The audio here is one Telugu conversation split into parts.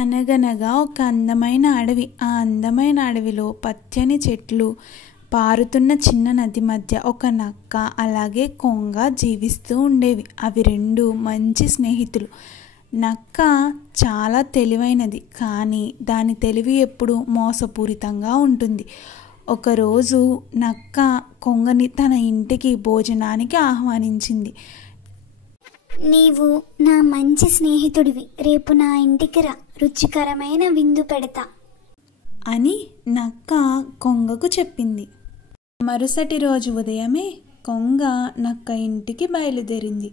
అనగనగా ఒక అందమైన అడవి. ఆ అందమైన అడవిలో పచ్చని చెట్లు, పారుతున్న చిన్న నది మధ్య ఒక నక్క అలాగే కొంగ జీవిస్తూ ఉండేవి. అవి రెండు మంచి స్నేహితులు. నక్క చాలా తెలివైనది, కానీ దాని తెలివి ఎప్పుడూ మోసపూరితంగా ఉంటుంది. ఒకరోజు నక్క కొంగని తన ఇంటికి భోజనానికి ఆహ్వానించింది. నీవు నా మంచి స్నేహితుడివి, రేపు నా ఇంటికి రా, రుచికరమైన విందు పెడతా అని నక్క కొంగకు చెప్పింది. మరుసటి రోజు ఉదయమే కొంగ నక్క ఇంటికి బయలుదేరింది.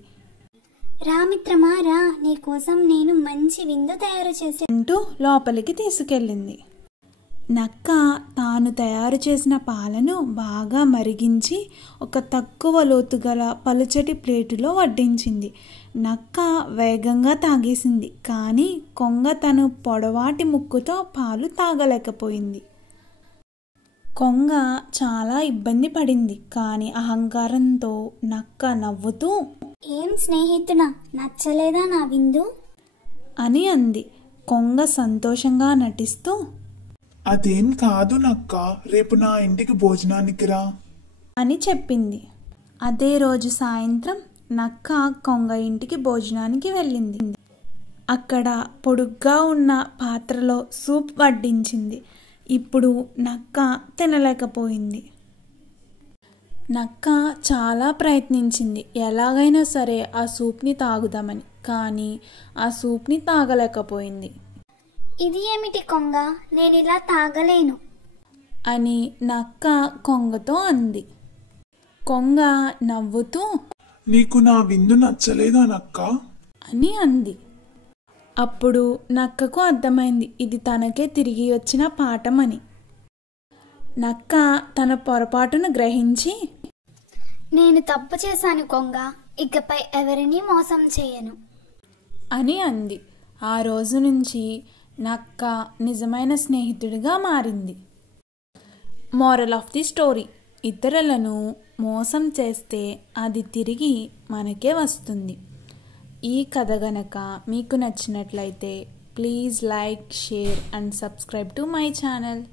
రా మిత్రమా రా, నీకోసం నేను మంచి విందు తయారు చేసి అంటూ లోపలికి తీసుకెళ్ళింది. నక్క తాను తయారు చేసిన పాలను బాగా మరిగించి ఒక తక్కువ లోతు గల పలుచటి ప్లేటులో వడ్డించింది. నక్క వేగంగా తాగేసింది, కానీ కొంగ తను పొడవాటి ముక్కుతో పాలు తాగలేకపోయింది. కొంగ చాలా ఇబ్బంది పడింది, కానీ అహంకారంతో నక్క నవ్వుతూ, ఏం స్నేహితుడా, నచ్చలేదా నా విందు అని అంది. కొంగ సంతోషంగా నటిస్తూ, అదేం కాదు నక్క, రేపు నా ఇంటికి భోజనానికి రా అని చెప్పింది. అదే రోజు సాయంత్రం నక్క కొంగ ఇంటికి భోజనానికి వెళ్ళింది. అక్కడ పొడుగ్గా ఉన్న పాత్రలో సూప్ వడ్డించింది. ఇప్పుడు నక్క తినలేకపోయింది. నక్క చాలా ప్రయత్నించింది, ఎలాగైనా సరే ఆ సూప్ని తాగుదామని, కానీ ఆ సూప్ని తాగలేకపోయింది. ఇది ఏమిటి కొంగ, నేను ఇలా తాగలేను అని నక్క కొంగతో అంది. కొంగ నవ్వుతూ, నీకు నా విందు నచ్చలేదా నక్క అని అంది. అప్పుడు నక్కకు అర్థమైంది, ఇది తనకే తిరిగి వచ్చిన పాఠమని. నక్క తన పొరపాటును గ్రహించి, నేను తప్పు చేశాను కొంగ, ఇకపై ఎవరినీ మోసం చేయను అని అంది. ఆ రోజు నుంచి నక్క నిజమైన స్నేహితుడిగా మారింది. మోరల్ ఆఫ్ ది స్టోరీ: ఇతరులను మోసం చేస్తే అది తిరిగి మనకే వస్తుంది. ఈ కథ గనక మీకు నచ్చినట్లయితే please like, share and subscribe to my channel.